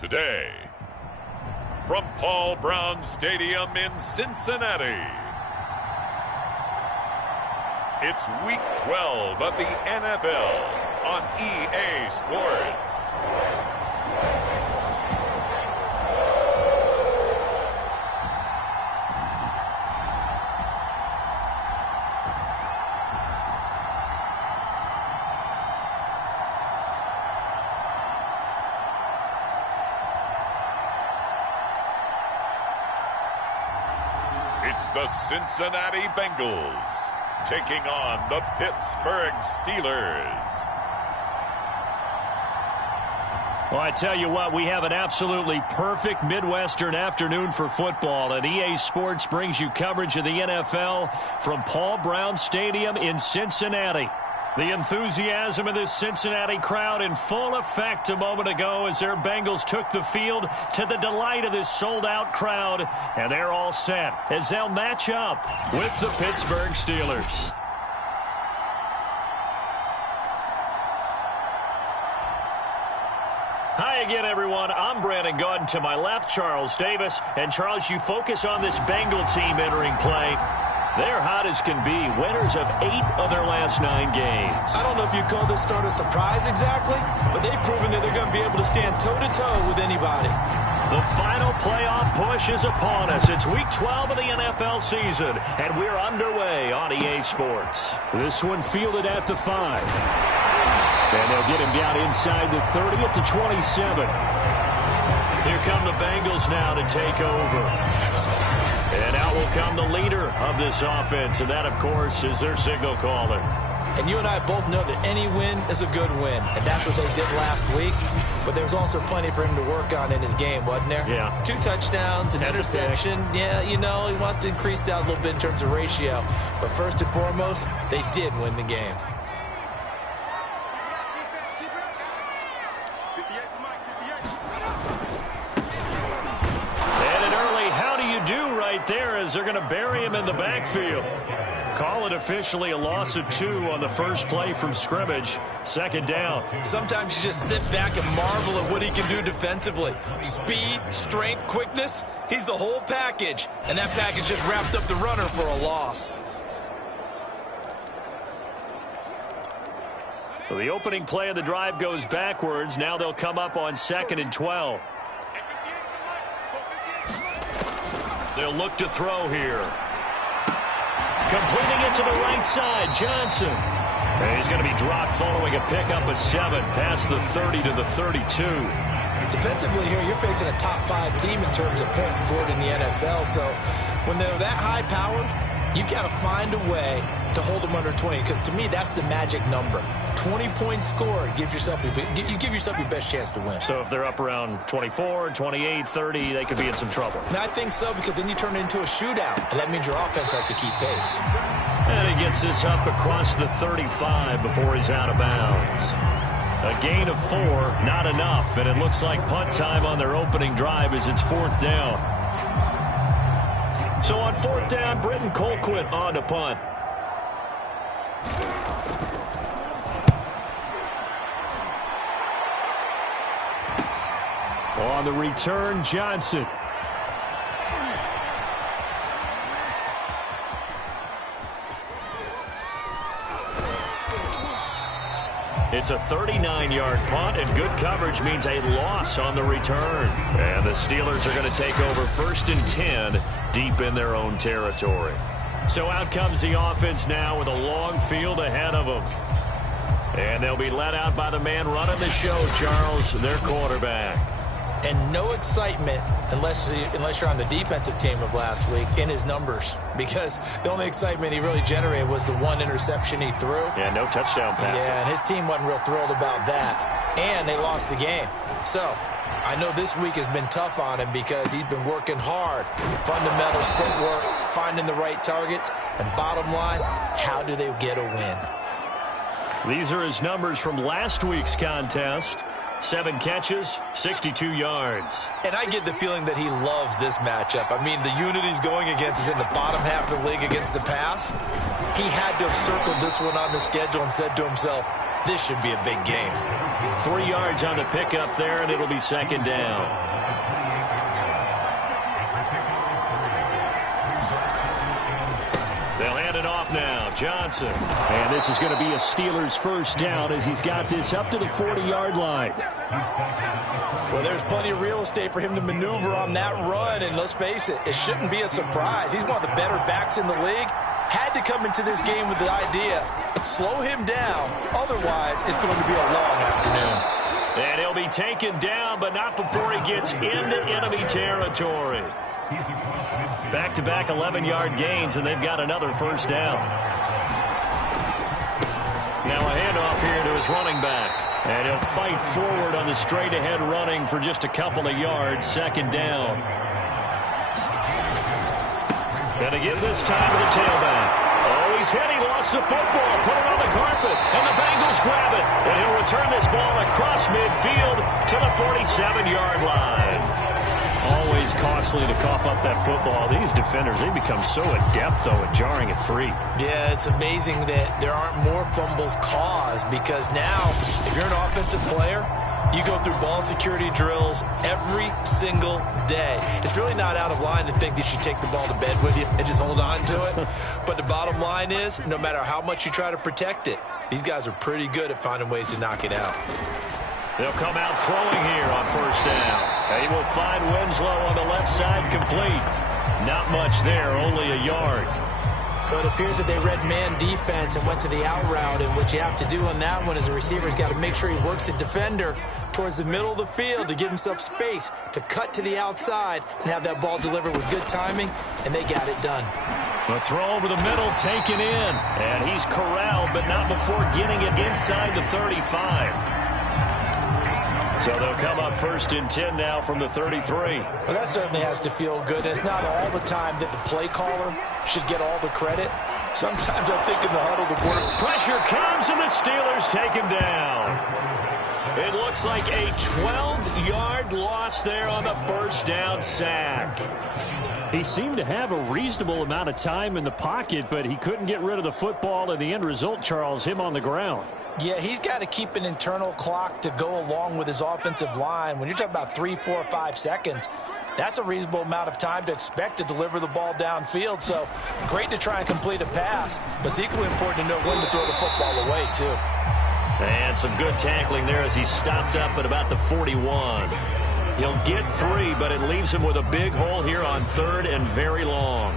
today. From Paul Brown Stadium in Cincinnati, it's Week 12 of the NFL on EA Sports. It's the Cincinnati Bengals taking on the Pittsburgh Steelers. Well, I tell you what, we have an absolutely perfect Midwestern afternoon for football, and EA Sports brings you coverage of the NFL from Paul Brown Stadium in Cincinnati. The enthusiasm of this Cincinnati crowd in full effect a moment ago as their Bengals took the field to the delight of this sold-out crowd. And they're all set as they'll match up with the Pittsburgh Steelers. Hi again, everyone. I'm Brandon Gaudin. To my left, Charles Davis. And, Charles, you focus on this Bengal team entering play. They're hot as can be, winners of 8 of their last 9 games. I don't know if you call this start a surprise exactly, but they've proven that they're going to be able to stand toe-to-toe with anybody. The final playoff push is upon us. It's Week 12 of the NFL season, and we're underway on EA Sports. This one fielded at the 5. And they'll get him down inside the 30 at the 27. Here come the Bengals now to take over. And out will come the leader of this offense, and that, of course, is their signal caller. And you and I both know that any win is a good win, and that's what they did last week. But there was also plenty for him to work on in his game, wasn't there? Yeah. 2 touchdowns, an interception. Yeah, you know, he wants to increase that a little bit in terms of ratio. But first and foremost, they did win the game. There as they're going to bury him in the backfield. Call it officially a loss of 2 on the first play from scrimmage. Second down. Sometimes you just sit back and marvel at what he can do defensively. Speed, strength, quickness. He's the whole package. And that package just wrapped up the runner for a loss. So the opening play of the drive goes backwards. Now they'll come up on 2nd and 12. They'll look to throw here. Completing it to the right side, Johnson. And he's going to be dropped following a pickup of 7 past the 30 to the 32. Defensively here, you're facing a top 5 team in terms of points scored in the NFL. So when they're that high-powered, you got to find a way to hold them under 20. Because to me, that's the magic number. 20-point score gives yourself you give yourself your best chance to win. So if they're up around 24, 28, 30, they could be in some trouble. I think so, because then you turn it into a shootout, and that means your offense has to keep pace. And he gets this up across the 35 before he's out of bounds. A gain of 4, not enough, and it looks like punt time on their opening drive as it's 4th down. So on 4th down, Britton Colquitt on to punt. On the return, Johnson. It's a 39-yard punt, and good coverage means a loss on the return. And the Steelers are going to take over 1st and 10 deep in their own territory. So out comes the offense now with a long field ahead of them. And they'll be let out by the man running the show, Charles, their quarterback. And no excitement unless you're on the defensive team of last week in his numbers, because the only excitement he really generated was the 1 interception he threw. Yeah, no touchdown passes. Yeah, and his team wasn't real thrilled about that. And they lost the game. So I know this week has been tough on him because he's been working hard. Fundamentals, footwork, finding the right targets. And bottom line, how do they get a win? These are his numbers from last week's contest. 7 catches, 62 yards. And I get the feeling that he loves this matchup. I mean, the unit he's going against is in the bottom half of the league against the pass. He had to have circled this one on the schedule and said to himself, This should be a big game. 3 yards on the pickup there, and it'll be second down. They'll hand it off now. Johnson. And this is going to be a Steelers first down as he's got this up to the 40-yard line. Well, there's plenty of real estate for him to maneuver on that run, and let's face it, it shouldn't be a surprise. He's one of the better backs in the league. Had to come into this game with the idea, slow him down, otherwise it's going to be a long afternoon. And he'll be taken down, but not before he gets into enemy territory. Back-to-back 11-yard gains, and they've got another first down. Now a handoff here to his running back. And he'll fight forward on the straight-ahead running for just a couple of yards, second down. And again this time to the tailback. Oh, he's hit. He lost the football. Put it on the carpet. And the Bengals grab it. And he'll return this ball across midfield to the 47-yard line. Always costly to cough up that football. These defenders, they become so adept, though, at jarring it free. Yeah, it's amazing that there aren't more fumbles caused, because now, if you're an offensive player, you go through ball security drills every single day. It's really not out of line to think that you take the ball to bed with you and just hold on to it. But the bottom line is, no matter how much you try to protect it, these guys are pretty good at finding ways to knock it out. They'll come out throwing here on first down. He will find Winslow on the left side complete. Not much there, only a yard. But it appears that they read man defense and went to the out route, and what you have to do on that one is the receiver's got to make sure he works the defender towards the middle of the field to give himself space to cut to the outside and have that ball delivered with good timing, and they got it done. The throw over the middle taken in, and he's corralled, but not before getting it inside the 35. So they'll come up first and 10 now from the 33. Well, that certainly has to feel good. It's not all the time that the play caller should get all the credit. Sometimes I think in the huddle, the quarterback. Pressure comes, and the Steelers take him down. It looks like a 12-yard loss there on the first down sack. He seemed to have a reasonable amount of time in the pocket, but he couldn't get rid of the football, and the end result, Charles, him on the ground. Yeah, he's got to keep an internal clock to go along with his offensive line. When you're talking about 3, 4, 5 seconds, that's a reasonable amount of time to expect to deliver the ball downfield. So great to try and complete a pass, but it's equally important to know when to throw the football away, too. And some good tackling there as he stopped up at about the 41. He'll get 3, but it leaves him with a big hole here on third and very long.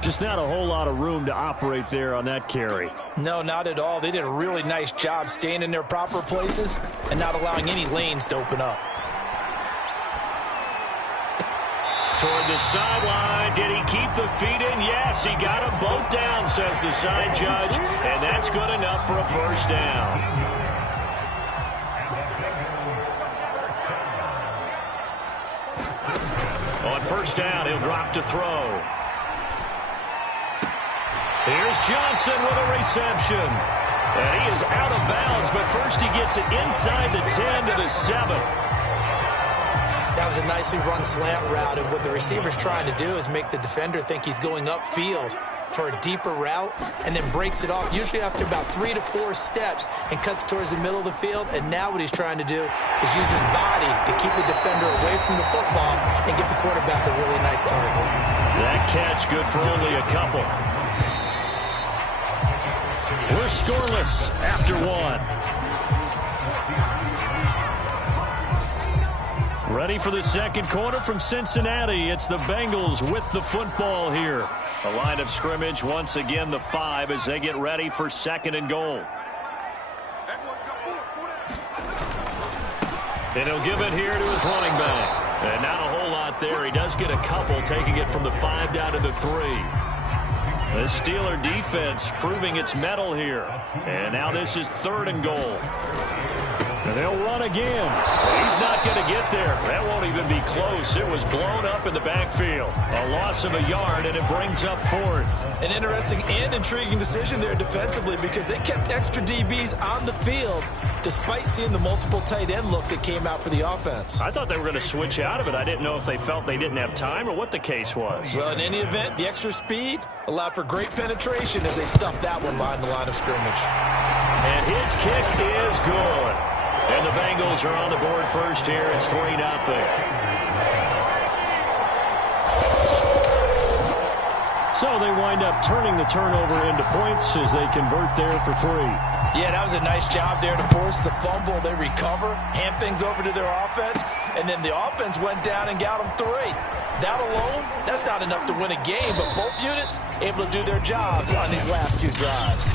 Just not a whole lot of room to operate there on that carry. No, not at all. They did a really nice job staying in their proper places and not allowing any lanes to open up. Toward the sideline. Did he keep the feet in? Yes, he got them both down, says the side judge. And that's good enough for a first down. On first down, he'll drop to throw. Here's Johnson with a reception. And he is out of bounds, but first he gets it inside the 10 to the 7. That was a nicely run slant route, and what the receiver's trying to do is make the defender think he's going upfield for a deeper route and then breaks it off, usually after about 3 to 4 steps, and cuts towards the middle of the field. And now what he's trying to do is use his body to keep the defender away from the football and give the quarterback a really nice target. That catch good for only a couple. We're scoreless after 1. Ready for the second quarter from Cincinnati. It's the Bengals with the football here. A line of scrimmage, once again the 5 as they get ready for second and goal. And he'll give it here to his running back. And not a whole lot there. He does get a couple, taking it from the 5 down to the 3. The Steeler defense proving its mettle here. And now this is third and goal. And they'll run again. He's not going to get there. That won't even be close. It was blown up in the backfield. A loss of a yard, and it brings up fourth. An interesting and intriguing decision there defensively because they kept extra DBs on the field despite seeing the multiple tight end look that came out for the offense. I thought they were going to switch out of it. I didn't know if they felt they didn't have time or what the case was. Well, in any event, the extra speed allowed for great penetration as they stuffed that one behind the line of scrimmage. And his kick is good. And the Bengals are on the board first here. It's 3-0. So they wind up turning the turnover into points as they convert there for 3. Yeah, that was a nice job there to force the fumble. They recover, hand things over to their offense, and then the offense went down and got them 3. That alone, that's not enough to win a game, but both units able to do their jobs on these last 2 drives.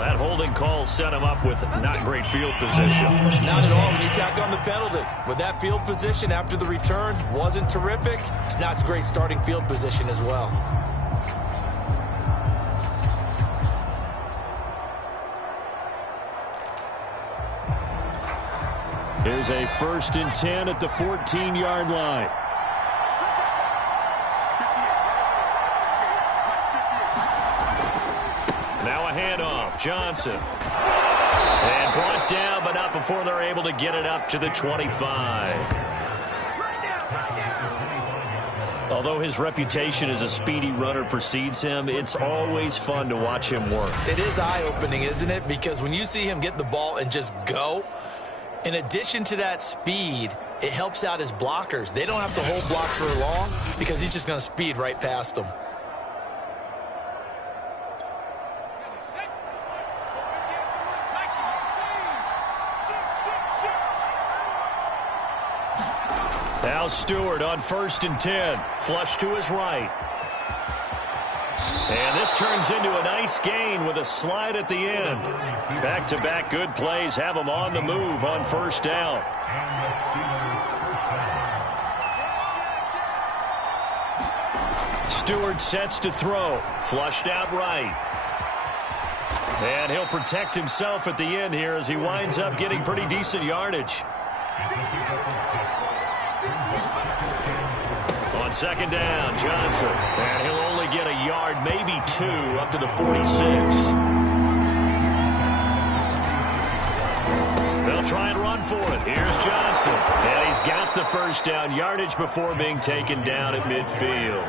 That holding call set him up with not great field position. Not at all when you tack on the penalty. With that field position after the return wasn't terrific, it's not great starting field position as well. Here's a 1st and 10 at the 14-yard line. Now a handoff. Johnson. And brought down, but not before they're able to get it up to the 25. Although his reputation as a speedy runner precedes him, it's always fun to watch him work. It is eye-opening, isn't it? Because when you see him get the ball and just go, in addition to that speed, it helps out his blockers. They don't have to hold blocks for long because he's just going to speed right past them. Now Stewart on 1st and 10. Flush to his right. And this turns into a nice gain with a slide at the end. Back-to-back good plays have him on the move on 1st down. Stewart sets to throw. Flushed out right. And he'll protect himself at the end here as he winds up getting pretty decent yardage. On 2nd down, Johnson. And he'll only get a yard, maybe 2, up to the 46. They'll try and run for it. Here's Johnson. And he's got the 1st down yardage before being taken down at midfield.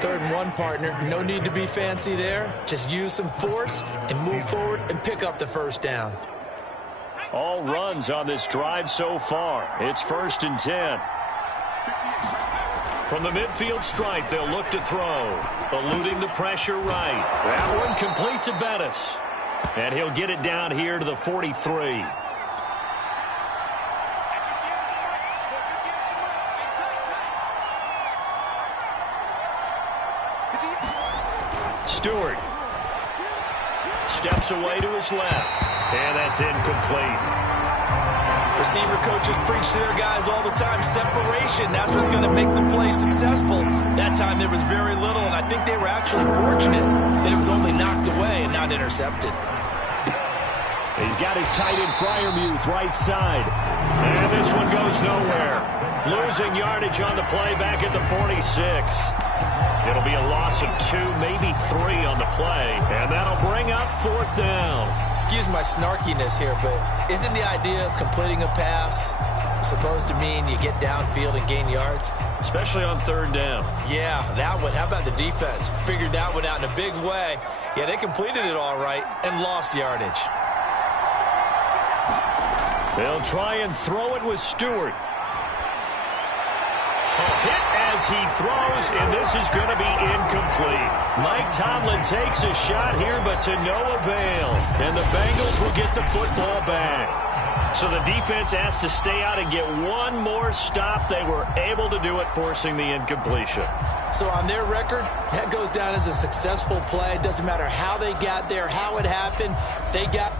3rd and 1, partner. No need to be fancy there. Just use some force and move forward and pick up the 1st down. All runs on this drive so far. It's 1st and 10. From the midfield stripe, they'll look to throw. Eluding the pressure right. That one complete to Bettis. And he'll get it down here to the 43. Stewart steps away to his left. And that's incomplete. Receiver coaches preach to their guys all the time. Separation, that's what's going to make the play successful. That time there was very little, and I think they were actually fortunate that it was only knocked away and not intercepted. He's got his tight end Freiermuth right side. And this one goes nowhere. Losing yardage on the play back at the 46. It'll be a loss of 2, maybe 3 on the play. And that'll bring up 4th down. Excuse my snarkiness here, but isn't the idea of completing a pass supposed to mean you get downfield and gain yards? Especially on 3rd down. Yeah, that one. How about the defense? Figured that one out in a big way. Yeah, they completed it all right and lost yardage. They'll try and throw it with Stewart. Hit as he throws, and this is going to be incomplete. Mike Tomlin takes a shot here, but to no avail. And the Bengals will get the football back. So the defense has to stay out and get one more stop. They were able to do it, forcing the incompletion. So on their record, that goes down as a successful play. It doesn't matter how they got there, how it happened. They got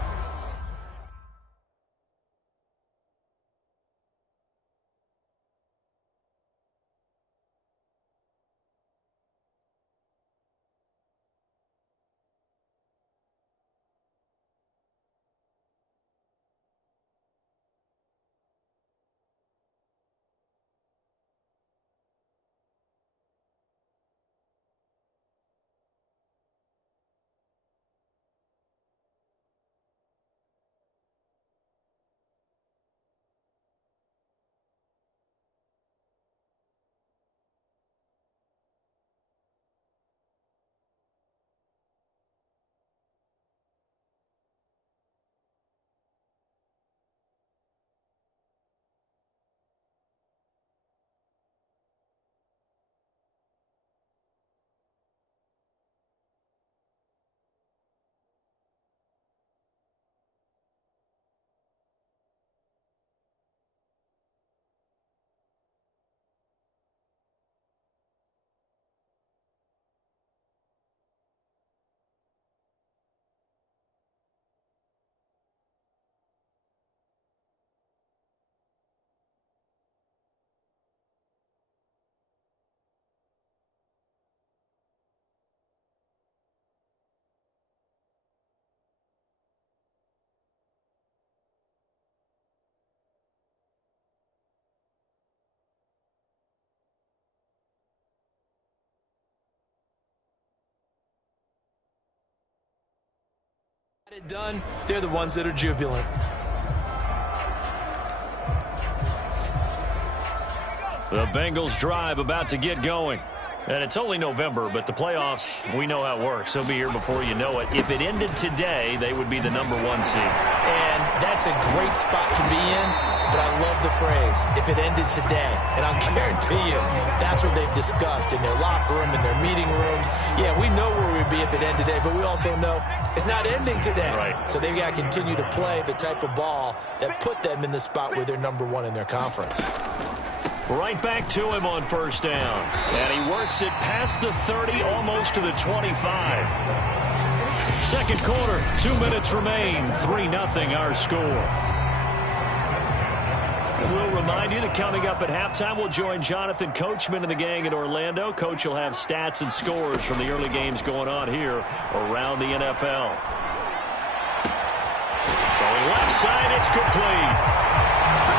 It done, they're the ones that are jubilant. The Bengals drive about to get going. And it's only November, but the playoffs, we know how it works. They'll be here before you know it. If it ended today, they would be the #1 seed. And that's a great spot to be in, but I love the phrase, if it ended today. And I'll guarantee you, that's what they've discussed in their locker room, in their meeting rooms. Yeah, we know where we'd be if it ended today, but we also know it's not ending today. Right. So they've got to continue to play the type of ball that put them in the spot where they're #1 in their conference. Right back to him on first down. And he works it past the 30, almost to the 25. Second quarter, 2 minutes remain. 3-0 our score. And we'll remind you that coming up at halftime, we'll join Jonathan Coachman and the gang in Orlando. Coach will have stats and scores from the early games going on here around the NFL. Throwing left side, it's complete.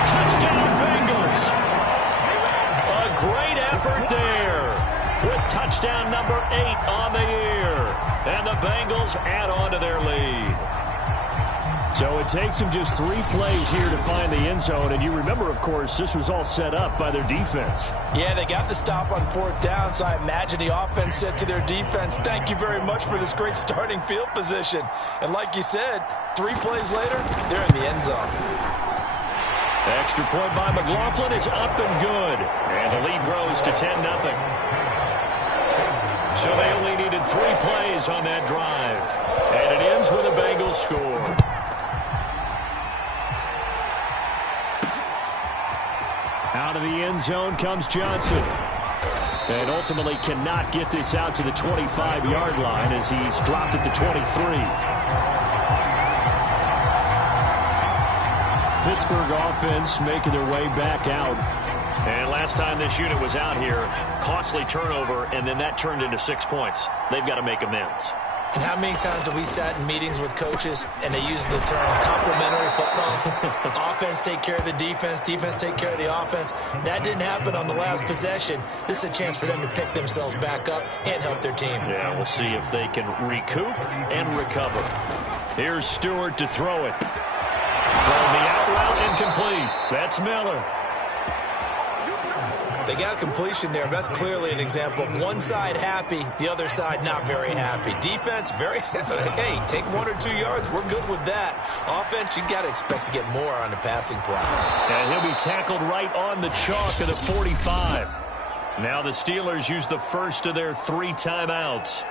Touchdown, Bengals. Great effort there with touchdown number 8 on the year. And the Bengals add on to their lead. So it takes them just 3 plays here to find the end zone. And you remember, of course, this was all set up by their defense. Yeah, they got the stop on 4th down, so I imagine the offense said to their defense, thank you very much for this great starting field position. And like you said, 3 plays later, they're in the end zone. Extra point by McLaughlin is up and good. And the lead grows to 10-0. So they only needed 3 plays on that drive. And it ends with a Bengals score. Out of the end zone comes Johnson. And ultimately cannot get this out to the 25-yard line as he's dropped it to 23. Pittsburgh offense making their way back out. And last time this unit was out here, costly turnover, and then that turned into 6 points. They've got to make amends. And how many times have we sat in meetings with coaches and they use the term complementary football? Offense take care of the defense, defense take care of the offense. That didn't happen on the last possession. This is a chance for them to pick themselves back up and help their team. Yeah, we'll see if they can recoup and recover. Here's Stewart to throw it. Throwing the out route incomplete. That's Miller. They got a completion there. That's clearly an example of one side happy, the other side not very happy. Defense, very, hey, take 1 or 2 yards. We're good with that. Offense, you got to expect to get more on the passing play. And he'll be tackled right on the chalk of the 45. Now the Steelers use the first of their 3 timeouts,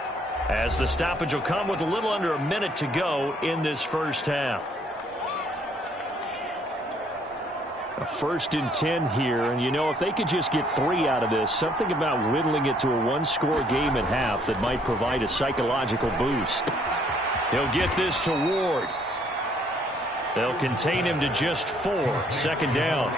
as the stoppage will come with a little under a minute to go in this first half. A 1st and 10 here, and you know, if they could just get 3 out of this, something about whittling it to a 1-score game at half that might provide a psychological boost. He'll get this to Ward. They'll contain him to just 4. 2nd down.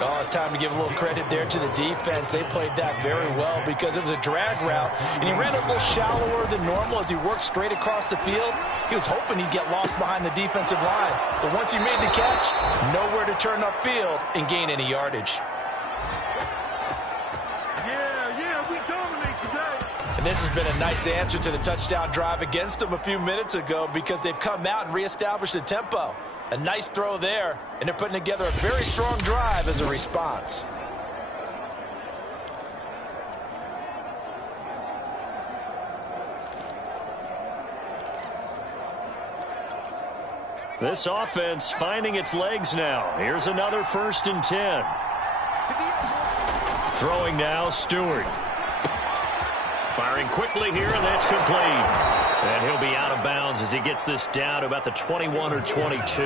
Oh, it's time to give a little credit there to the defense. They played that very well because it was a drag route, and he ran a little shallower than normal as he worked straight across the field. He was hoping he'd get lost behind the defensive line. But once he made the catch, nowhere to turn upfield and gain any yardage. Yeah, we dominate today. And this has been a nice answer to the touchdown drive against them a few minutes ago because they've come out and reestablished the tempo. A nice throw there, and they're putting together a very strong drive as a response. This offense finding its legs now. Here's another 1st and 10. Throwing now, Stewart. Firing quickly here, and that's complete. And he'll be out of bounds as he gets this down to about the 21 or 22.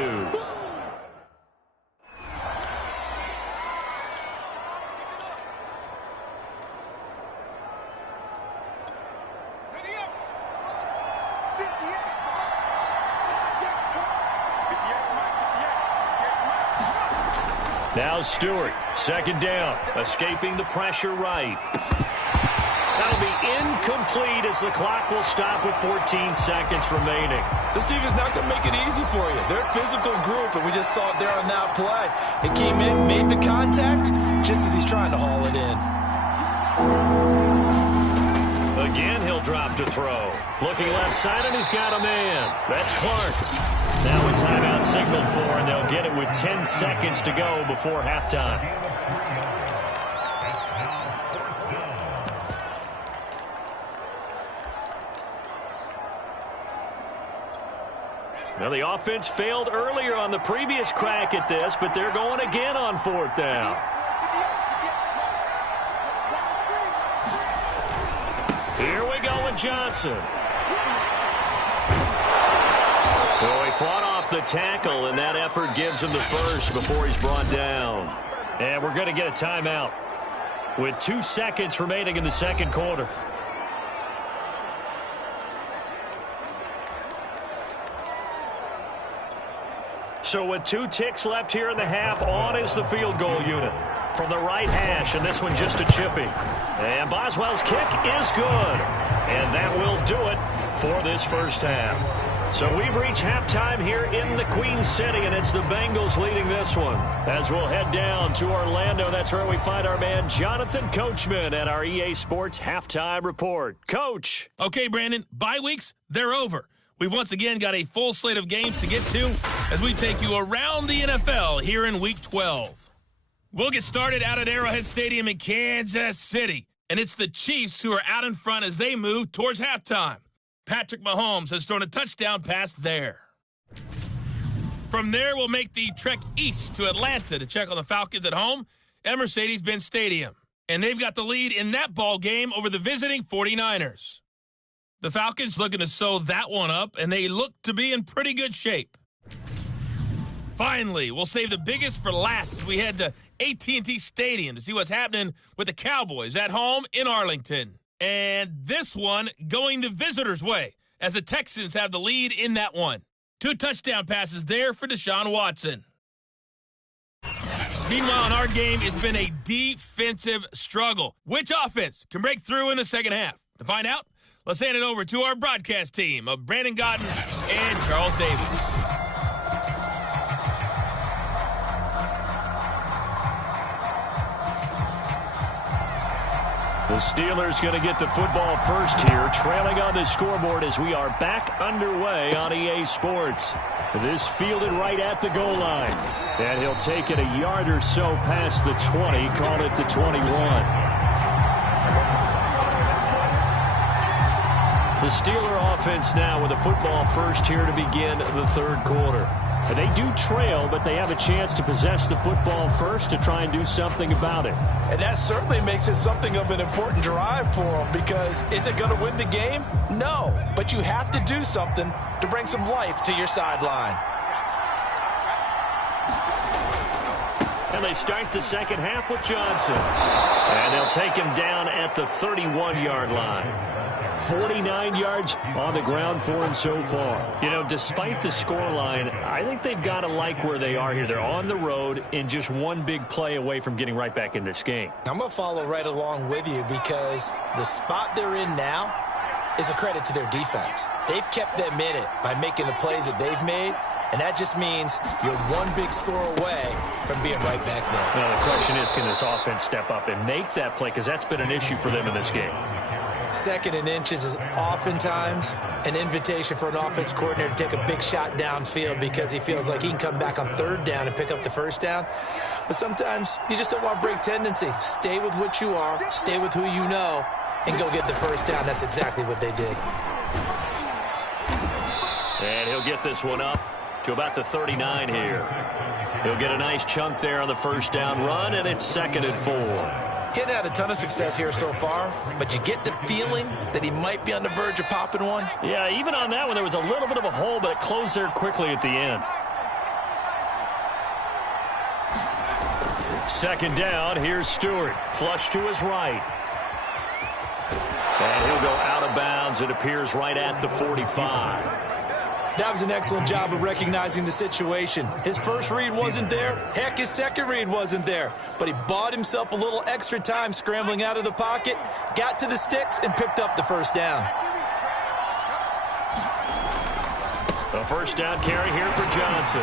Now Stewart, 2nd down, escaping the pressure right. That'll be incomplete as the clock will stop with 14 seconds remaining. This defense not going to make it easy for you. They're a physical group, and we just saw it there on that play. It came in, made the contact, just as he's trying to haul it in. Again, he'll drop to throw. Looking left side, and he's got a man. That's Clark. Now a timeout signaled for, and they'll get it with 10 seconds to go before halftime. Now, the offense failed earlier on the previous crack at this, but they're going again on 4th down. Here we go with Johnson. So he fought off the tackle, and that effort gives him the first before he's brought down. And we're going to get a timeout with 2 seconds remaining in the second quarter. So with 2 ticks left here in the half, on is the field goal unit from the right hash, and this one just a chippy. And Boswell's kick is good, and that will do it for this first half. So we've reached halftime here in the Queen City, and it's the Bengals leading this one. As we'll head down to Orlando, that's where we find our man Jonathan Coachman at our EA Sports Halftime Report. Coach. Okay, Brandon, bye weeks, they're over. We've once again got a full slate of games to get to as we take you around the NFL here in Week 12. We'll get started out at Arrowhead Stadium in Kansas City, and it's the Chiefs who are out in front as they move towards halftime. Patrick Mahomes has thrown a touchdown pass there. From there, we'll make the trek east to Atlanta to check on the Falcons at home at Mercedes-Benz Stadium. And they've got the lead in that ball game over the visiting 49ers. The Falcons looking to sew that one up, and they look to be in pretty good shape. Finally, we'll save the biggest for last as we head to AT&T Stadium to see what's happening with the Cowboys at home in Arlington. And this one going the visitors' way as the Texans have the lead in that one. 2 touchdown passes there for Deshaun Watson. Meanwhile, in our game, it's been a defensive struggle. Which offense can break through in the second half? To find out, let's hand it over to our broadcast team of Brandon Godden and Charles Davis. The Steelers going to get the football first here, trailing on the scoreboard as we are back underway on EA Sports. This fielded right at the goal line. And he'll take it a yard or so past the 20, call it the 21. The Steeler offense now with a football first here to begin the third quarter. And they do trail, but they have a chance to possess the football first to try and do something about it. And that certainly makes it something of an important drive for them, because is it going to win the game? No, but you have to do something to bring some life to your sideline. And they start the second half with Johnson. And they'll take him down at the 31-yard line. 49 yards on the ground for him so far. You know, despite the scoreline, I think they've got to like where they are here. They're on the road and just one big play away from getting right back in this game. I'm going to follow right along with you, because the spot they're in now is a credit to their defense. They've kept them in it by making the plays that they've made, and that just means you're one big score away from being right back there. Now, the question is, can this offense step up and make that play? Because that's been an issue for them in this game. Second and inches is oftentimes an invitation for an offense coordinator to take a big shot downfield because he feels like he can come back on third down and pick up the first down. But sometimes you just don't want to break tendency. Stay with what you are, stay with who you know, and go get the first down. That's exactly what they did. And he'll get this one up to about the 39 here. He'll get a nice chunk there on the first down run, and it's 2nd and 4. He hadn't had a ton of success here so far, but you get the feeling that he might be on the verge of popping one. Yeah, even on that one, there was a little bit of a hole, but it closed there quickly at the end. 2nd down, here's Stewart. Flush to his right. And he'll go out of bounds. It appears right at the 45. That was an excellent job of recognizing the situation. His first read wasn't there. Heck, his second read wasn't there. But he bought himself a little extra time scrambling out of the pocket, got to the sticks, and picked up the first down. A first down carry here for Johnson.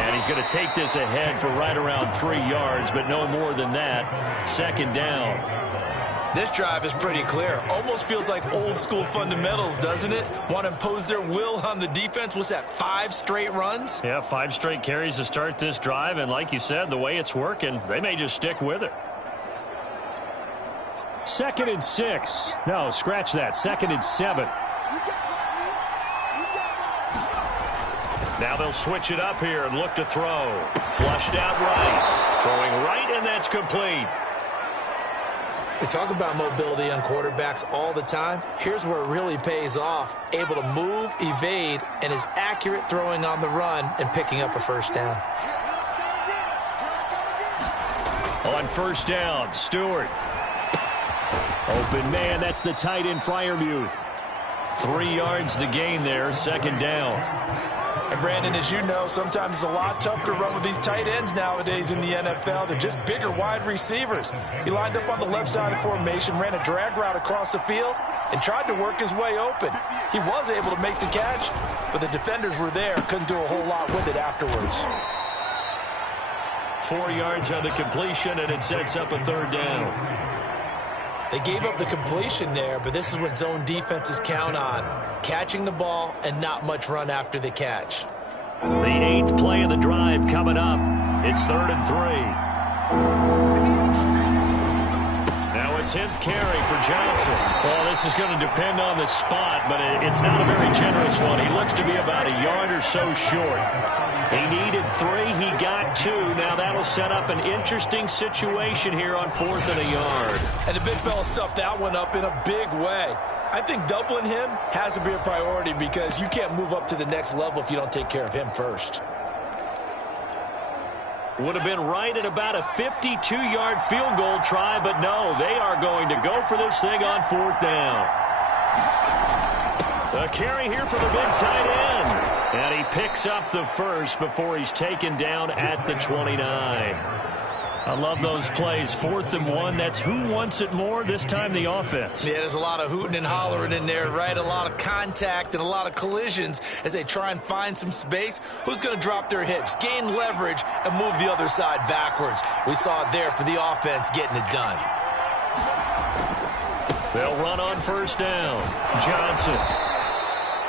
And he's going to take this ahead for right around 3 yards, but no more than that. 2nd down. This drive is pretty clear. Almost feels like old school fundamentals, doesn't it? Want to impose their will on the defense. What's that, 5 straight runs? Yeah, 5 straight carries to start this drive. And like you said, the way it's working, they may just stick with it. 2nd and 6. No, scratch that. 2nd and 7. Now they'll switch it up here and look to throw. Flushed out right. Throwing right, and that's complete. We talk about mobility on quarterbacks all the time. Here's where it really pays off. Able to move, evade, and is accurate throwing on the run and picking up a first down. On first down, Stewart. Open man, that's the tight end, Freiermuth. 3 yards the gain there, 2nd down. And Brandon, as you know, sometimes it's a lot tougher to run with these tight ends nowadays in the NFL. They're just bigger wide receivers. He lined up on the left side of formation, ran a drag route across the field, and tried to work his way open. He was able to make the catch, but the defenders were there, couldn't do a whole lot with it afterwards. 4 yards on the completion, and it sets up a 3rd down. They gave up the completion there, but this is what zone defenses count on. Catching the ball and not much run after the catch. The 8th play of the drive coming up. It's 3rd and 3. Now a 10th carry for Johnson. Well, this is going to depend on the spot, but it's not a very generous one. He looks to be about a yard or so short. He needed 3. He got 2. Now that'll set up an interesting situation here on 4th and a yard. And the big fella stuffed that one up in a big way. I think doubling him has to be a priority because you can't move up to the next level if you don't take care of him first. Would have been right at about a 52-yard field goal try, but no, they are going to go for this thing on 4th down. A carry here for the big tight end. And he picks up the first before he's taken down at the 29. I love those plays. 4th and 1. That's who wants it more, this time the offense. Yeah, there's a lot of hooting and hollering in there, right? A lot of contact and a lot of collisions as they try and find some space. Who's going to drop their hips, gain leverage, and move the other side backwards? We saw it there for the offense getting it done. They'll run on first down. Johnson.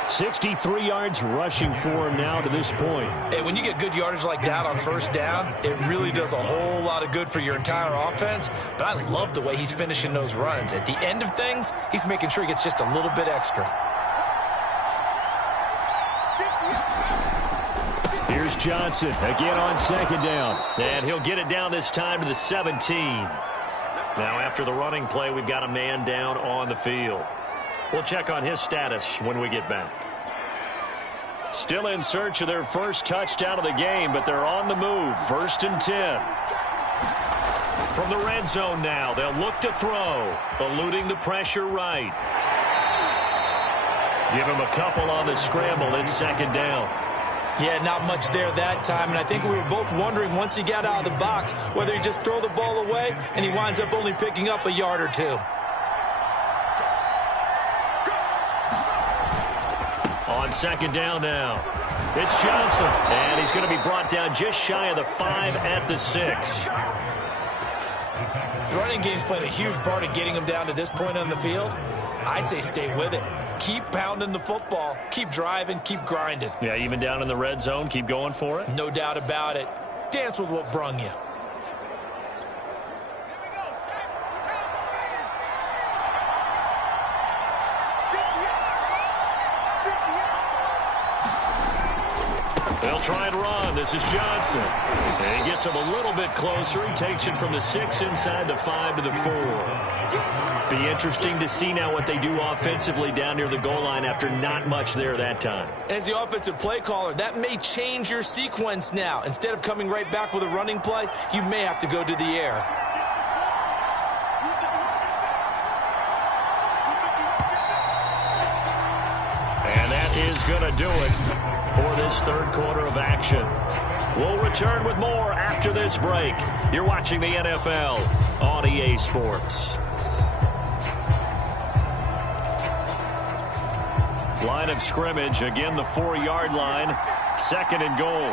63 yards rushing for him now to this point. And when you get good yardage like that on first down, it really does a whole lot of good for your entire offense. But I love the way he's finishing those runs. At the end of things, he's making sure he gets just a little bit extra. Here's Johnson again on 2nd down. And he'll get it down this time to the 17. Now after the running play, we've got a man down on the field. We'll check on his status when we get back. Still in search of their first touchdown of the game, but they're on the move. 1st and 10. From the red zone now, they'll look to throw. Eluding the pressure right. Give him a couple on the scramble. It's 2nd down. Yeah, not much there that time, and I think we were both wondering once he got out of the box whether he'd just throw the ball away, and he winds up only picking up a yard or 2. On 2nd down now, it's Johnson, and he's going to be brought down just shy of the 5 at the 6. The running game's played a huge part in getting him down to this point on the field. I say stay with it. Keep pounding the football. Keep driving. Keep grinding. Yeah, even down in the red zone, keep going for it. No doubt about it. Dance with what brung you. They'll try and run. This is Johnson. And he gets him a little bit closer. He takes it from the 6 inside the 5 to the 4. Be interesting to see now what they do offensively down near the goal line after not much there that time. As the offensive play caller, that may change your sequence now. Instead of coming right back with a running play, you may have to go to the air. And that is going to do it for this 3rd quarter of action. We'll return with more after this break. You're watching the NFL on EA Sports. Line of scrimmage, again the 4-yard line, 2nd and goal.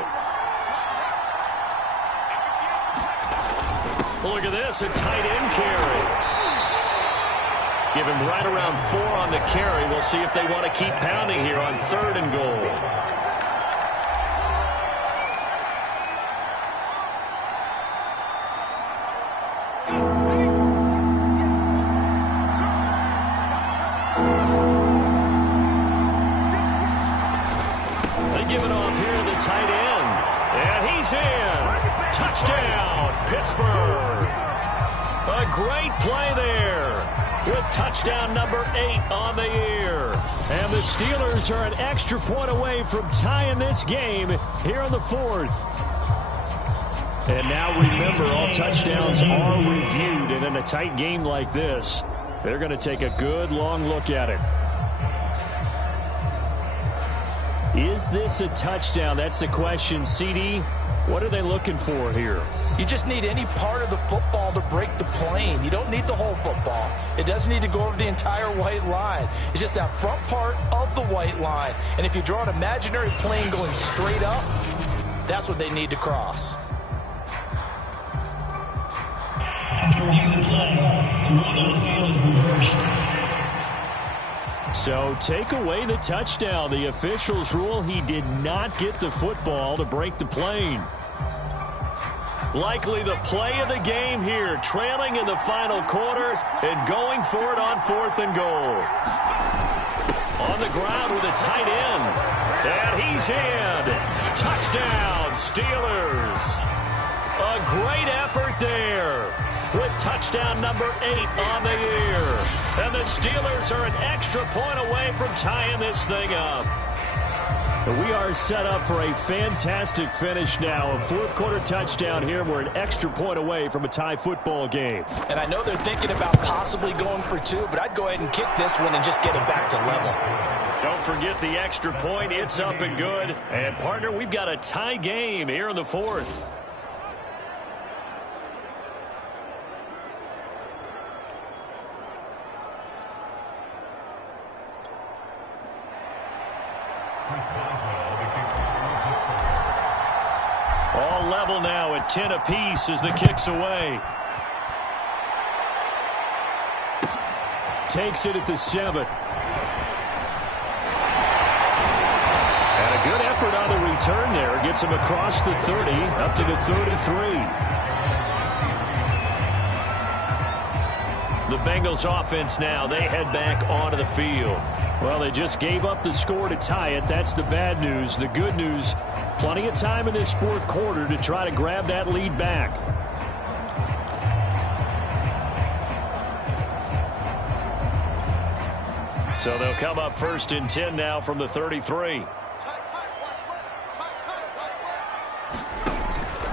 Look at this, a tight end carry. Give him right around 4 on the carry. We'll see if they want to keep pounding here on 3rd and goal. They give it off here to the tight end. And he's in. Touchdown, Pittsburgh. A great play there with touchdown number 8 on the year. And the Steelers are an extra point away from tying this game here in the 4th. And now remember, all touchdowns are reviewed. And in a tight game like this, they're going to take a good long look at it. Is this a touchdown? That's the question. CD, what are they looking for here? You just need any part of the football to break the plane. You don't need the whole football. It doesn't need to go over the entire white line. It's just that front part of the white line. And if you draw an imaginary plane going straight up, that's what they need to cross. After reviewing the play, the ruling on the field is reversed. So take away the touchdown. The officials rule he did not get the football to break the plane. Likely the play of the game here, trailing in the final quarter and going for it on 4th and goal. On the ground with a tight end. And he's in. Touchdown, Steelers. A great effort there with touchdown number 8 on the year. And the Steelers are an extra point away from tying this thing up. We are set up for a fantastic finish now. A 4th quarter touchdown here. We're an extra point away from a tie football game. And I know they're thinking about possibly going for 2, but I'd go ahead and kick this one and just get it back to level. Don't forget the extra point. It's up and good. And, partner, we've got a tie game here in the 4th. All level now at 10 apiece as the kick's away. Takes it at the 7. And a good effort on the return there. Gets him across the 30 up to the 33. The Bengals offense now, they head back onto the field. Well, they just gave up the score to tie it. That's the bad news. The good news, plenty of time in this 4th quarter to try to grab that lead back. So they'll come up 1st and 10 now from the 33.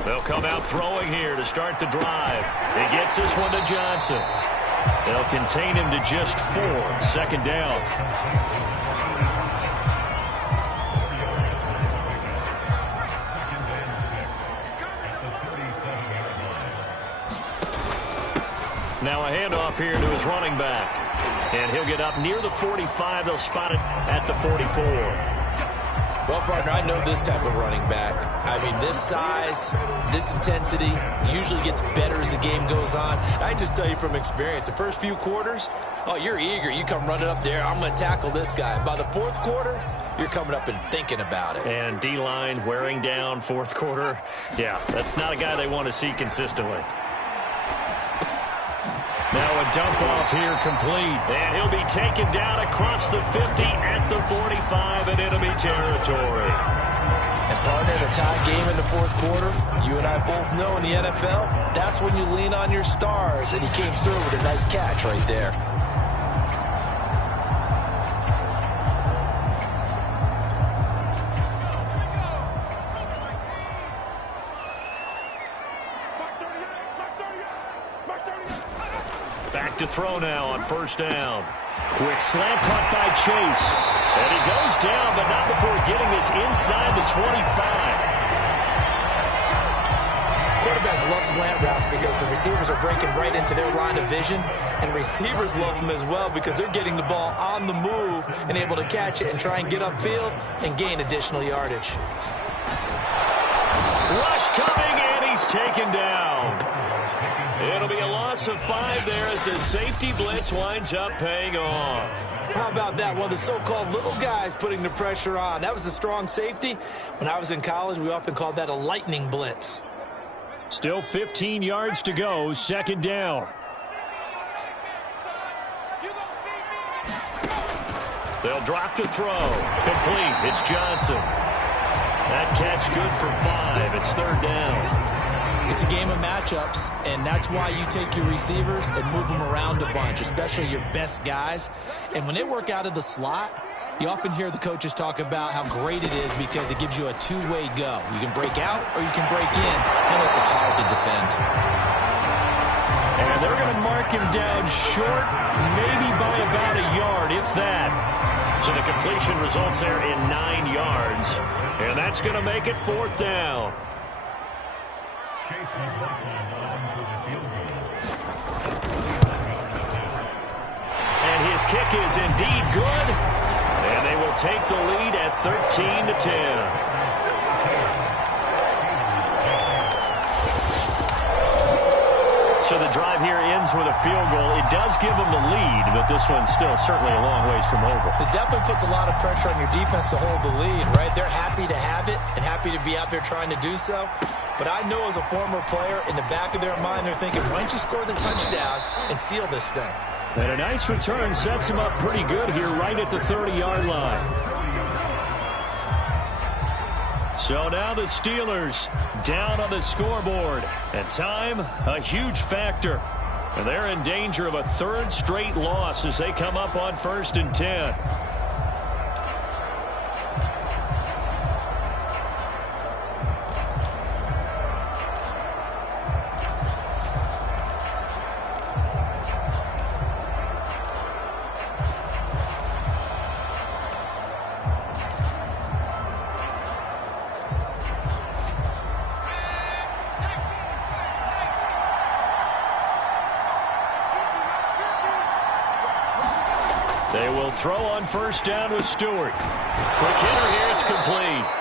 They'll come out throwing here to start the drive. He gets this one to Johnson. They'll contain him to just 4. 2nd down. Now a handoff here to his running back. And he'll get up near the 45. They'll spot it at the 44. Well, partner, I know this type of running back. I mean, this size, this intensity usually gets better as the game goes on. I just tell you from experience, the first few quarters, oh, you're eager. You come running up there, I'm going to tackle this guy. By the 4th quarter, you're coming up and thinking about it. And D-line wearing down 4th quarter. Yeah, that's not a guy they want to see consistently. Now a dump off here complete. And he'll be taken down across the 50 at the 45 in enemy territory. And partner, the tie game in the 4th quarter, you and I both know in the NFL, that's when you lean on your stars. And he came through with a nice catch right there. Back to throw now on 1st down. Quick slant caught by Chase. And he goes down, but not before getting this inside the 25. Quarterbacks love slant routes because the receivers are breaking right into their line of vision. And receivers love them as well because they're getting the ball on the move and able to catch it and try and get upfield and gain additional yardage. Rush coming, and he's taken down. It'll be a loss loss of 5 there as the safety blitz winds up paying off. How about that? One of the so-called little guys putting the pressure on. That was a strong safety. When I was in college, we often called that a lightning blitz. Still 15 yards to go, second down. They'll drop to throw. Complete. It's Johnson. That catch good for 5. It's third down. It's a game of matchups, and that's why you take your receivers and move them around a bunch, especially your best guys. And when they work out of the slot, you often hear the coaches talk about how great it is because it gives you a two-way go. You can break out or you can break in. That makes it hard to defend. And they're going to mark him down short, maybe by about a yard, if that. So the completion results there in 9 yards. And that's going to make it fourth down. And his kick is indeed good. And they will take the lead at 13-10. So the drive here ends with a field goal. It does give them the lead, but this one's still certainly a long ways from over. It definitely puts a lot of pressure on your defense to hold the lead, right? They're happy to have it and happy to be out there trying to do so. But I know as a former player, in the back of their mind, they're thinking, why don't you score the touchdown and seal this thing? And a nice return sets him up pretty good here right at the 30-yard line. So now the Steelers down on the scoreboard. And time, a huge factor. And they're in danger of a third straight loss as they come up on 1st and 10. They will throw on 1st down with Stewart. Quick hitter here, it's complete.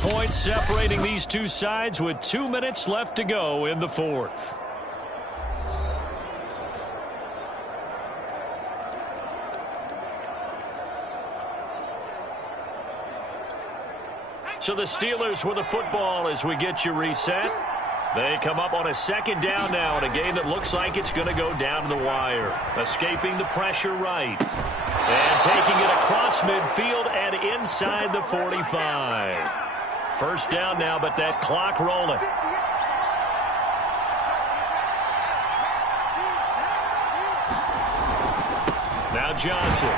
Points separating these two sides with 2 minutes left to go in the fourth. So the Steelers with the football as we get you reset. They come up on a 2nd down now in a game that looks like it's going to go down to the wire. Escaping the pressure right. And taking it across midfield and inside the 45. 1st down now, but that clock rolling. Now Johnson.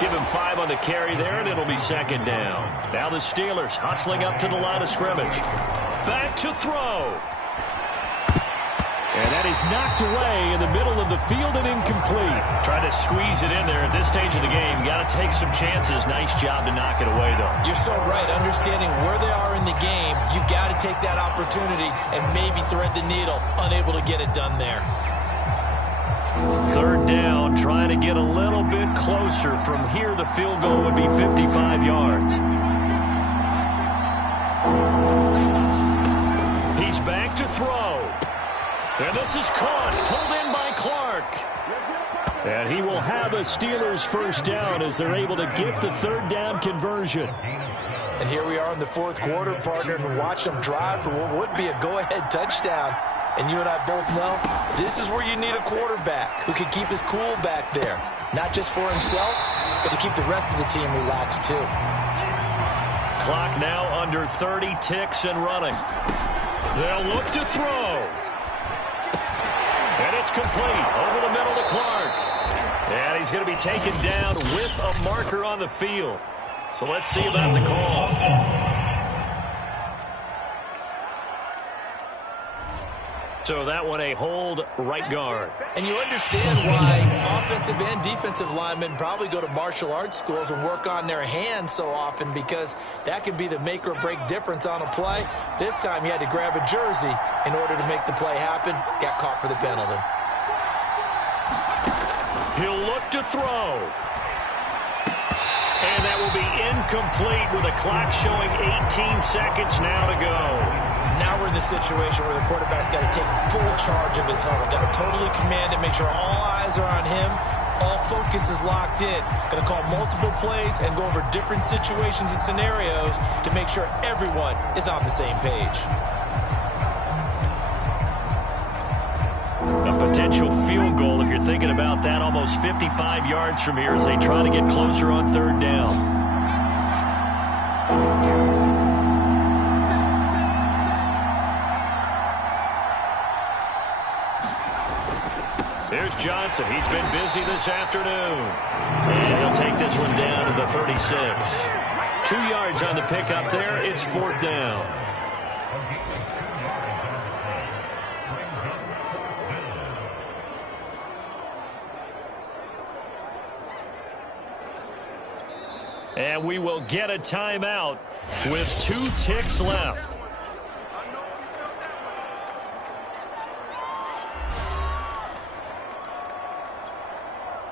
Give him 5 on the carry there, and it'll be 2nd down. Now the Steelers hustling up to the line of scrimmage. Back to throw. And that is knocked away in the middle of the field and incomplete. Trying to squeeze it in there at this stage of the game. You got to take some chances. Nice job to knock it away, though. You're so right. Understanding where they are in the game, you got to take that opportunity and maybe thread the needle. Unable to get it done there. 3rd down, trying to get a little bit closer. From here, the field goal would be 55 yards. He's back to throw. And this is caught, pulled in by Clark. And he will have a Steelers 1st down as they're able to get the 3rd down conversion. And here we are in the 4th quarter, partner, and watch them drive for what would be a go-ahead touchdown. And you and I both know this is where you need a quarterback who can keep his cool back there. Not just for himself, but to keep the rest of the team relaxed too. Clock now under 30 ticks and running. They'll look to throw. And it's complete over the middle to Clark. And he's going to be taken down with a marker on the field. So let's see about the call. So that one a hold right guard. And you understand why offensive and defensive linemen probably go to martial arts schools and work on their hands so often, because that can be the make or break difference on a play. This time he had to grab a jersey in order to make the play happen. Got caught for the penalty. He'll look to throw. And that will be incomplete with a clock showing 18 seconds now to go. Now we're in the situation where the quarterback's got to take full charge of his huddle. Got to totally command it, make sure all eyes are on him. All focus is locked in. Got to call multiple plays and go over different situations and scenarios to make sure everyone is on the same page. A potential field goal, if you're thinking about that, almost 55 yards from here as they try to get closer on third down. Here's Johnson. He's been busy this afternoon. And he'll take this one down to the 36. 2 yards on the pickup there. It's fourth down. And we will get a timeout with 2 ticks left.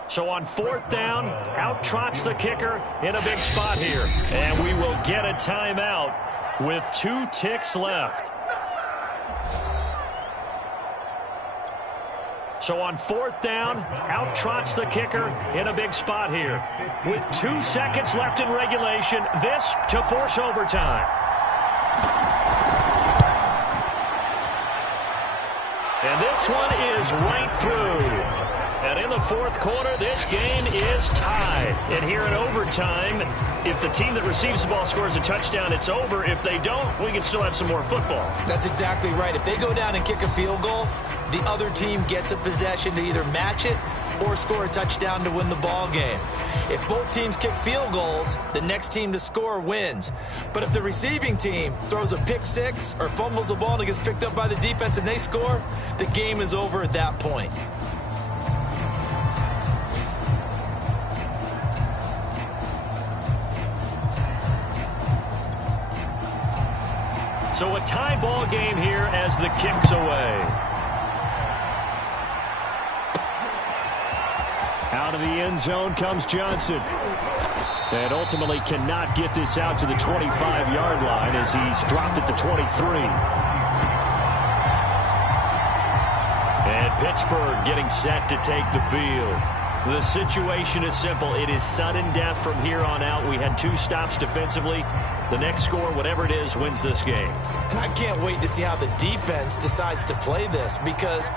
So on fourth down, out trots the kicker in a big spot here. And we will get a timeout with 2 ticks left. So on fourth down, out trots the kicker in a big spot here. With 2 seconds left in regulation, this to force overtime. And this one is right through. And in the fourth quarter, this game is tied. And here in overtime, if the team that receives the ball scores a touchdown, it's over. If they don't, we can still have some more football. That's exactly right. If they go down and kick a field goal, the other team gets a possession to either match it or score a touchdown to win the ball game. If both teams kick field goals, the next team to score wins. But if the receiving team throws a pick six or fumbles the ball and it gets picked up by the defense and they score, the game is over at that point. So a tie ball game here as the kick's away. Out of the end zone comes Johnson. And ultimately cannot get this out to the 25-yard line as he's dropped it to 23. And Pittsburgh getting set to take the field. The situation is simple. It is sudden death from here on out. We had 2 stops defensively. The next score, whatever it is, wins this game. And I can't wait to see how the defense decides to play this, because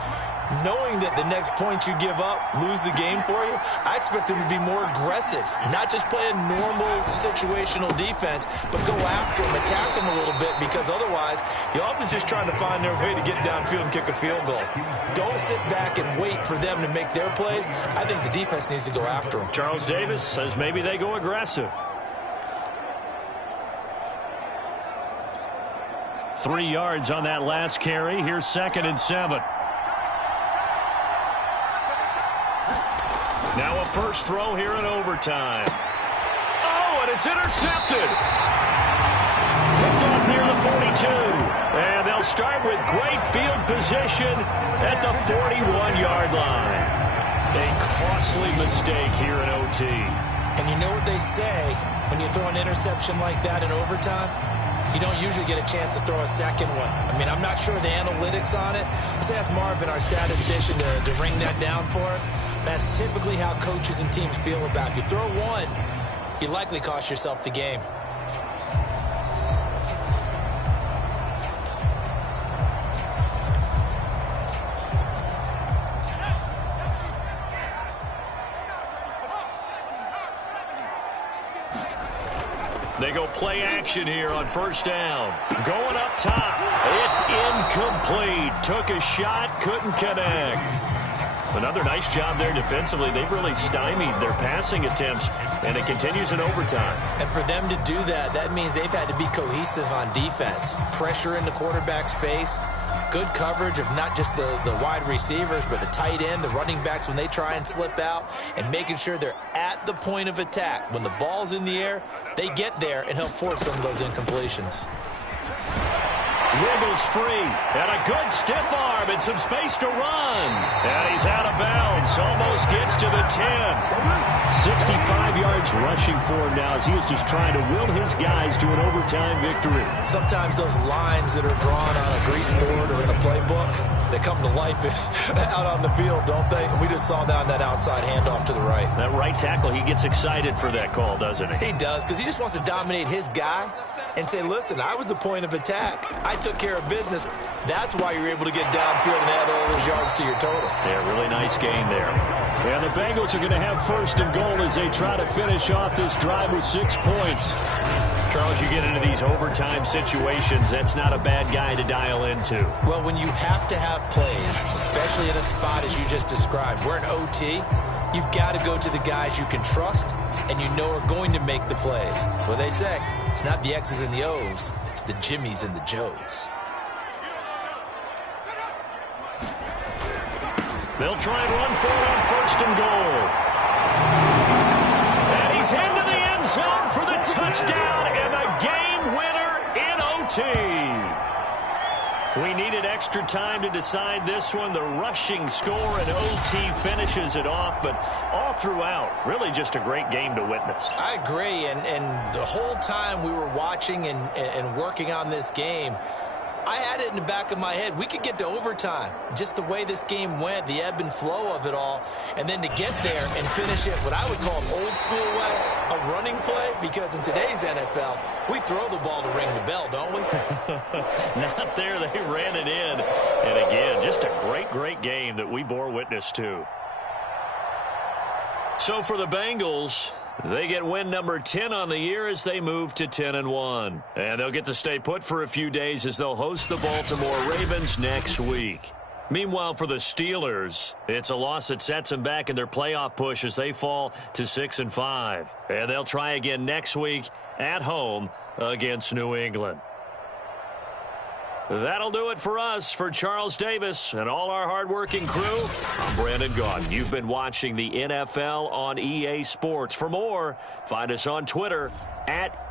knowing that the next point you give up, lose the game for you, I expect them to be more aggressive. Not just play a normal situational defense, but go after them, attack them a little bit, because otherwise the offense is just trying to find their way to get downfield and kick a field goal. Don't sit back and wait for them to make their plays. I think the defense needs to go after them. Charles Davis says maybe they go aggressive. 3 yards on that last carry. Here's 2nd and 7. Now a first throw here in overtime. Oh, and it's intercepted. Picked off near the 42. And they'll start with great field position at the 41-yard line. A costly mistake here in OT. And you know what they say when you throw an interception like that in overtime? You don't usually get a chance to throw a second one. I mean, I'm not sure the analytics on it. Let's ask Marvin, our statistician, to ring that down for us. That's typically how coaches and teams feel about it. If you throw one, you likely cost yourself the game. They go play action here on first down. Going up top. It's incomplete. Took a shot, couldn't connect. Another nice job there defensively. They've really stymied their passing attempts, and it continues in overtime. And for them to do that, that means they've had to be cohesive on defense. Pressure in the quarterback's face, good coverage of not just the wide receivers, but the tight end, the running backs when they try and slip out, and making sure they're at the point of attack. When the ball's in the air, they get there and help force some of those incompletions. Wiggles free, and a good stiff arm and some space to run. And he's out of bounds, almost gets to the 10. 65 yards rushing for him now as he was just trying to will his guys to an overtime victory. Sometimes those lines that are drawn on a grease board or in a playbook, they come to life out on the field, don't they? And we just saw down that outside handoff to the right. That right tackle, he gets excited for that call, doesn't he? He does, because he just wants to dominate his guy and say, listen, I was the point of attack. I took care of business. That's why you're able to get downfield and add all those yards to your total. Yeah, really nice gain there. And the Bengals are going to have first and goal as they try to finish off this drive with 6 points. Charles, you get into these overtime situations, that's not a bad guy to dial into. Well, when you have to have plays, especially in a spot as you just described, we're in OT, you've got to go to the guys you can trust and you know are going to make the plays. Well, they say it's not the X's and the O's, it's the Jimmies and the Joes. They'll try and run for it on first and goal. And he's into the end zone for the touchdown and the game winner in OT. We needed extra time to decide this one. The rushing score in OT finishes it off, but all throughout, really just a great game to witness. I agree, and the whole time we were watching and working on this game, I had it in the back of my head. We could get to overtime. Just the way this game went, the ebb and flow of it all, and then to get there and finish it what I would call an old school way, a running play, because in today's NFL, we throw the ball to ring the bell, don't we? Not there. They ran it in. And again, just a great game that we bore witness to. So for the Bengals, they get win number 10 on the year as they move to 10-1. And they'll get to stay put for a few days as they'll host the Baltimore Ravens next week. Meanwhile, for the Steelers, it's a loss that sets them back in their playoff push as they fall to 6-5. And they'll try again next week at home against New England. That'll do it for us. For Charles Davis and all our hardworking crew, I'm Brandon Gaudin. You've been watching the NFL on EA Sports. For more, find us on Twitter at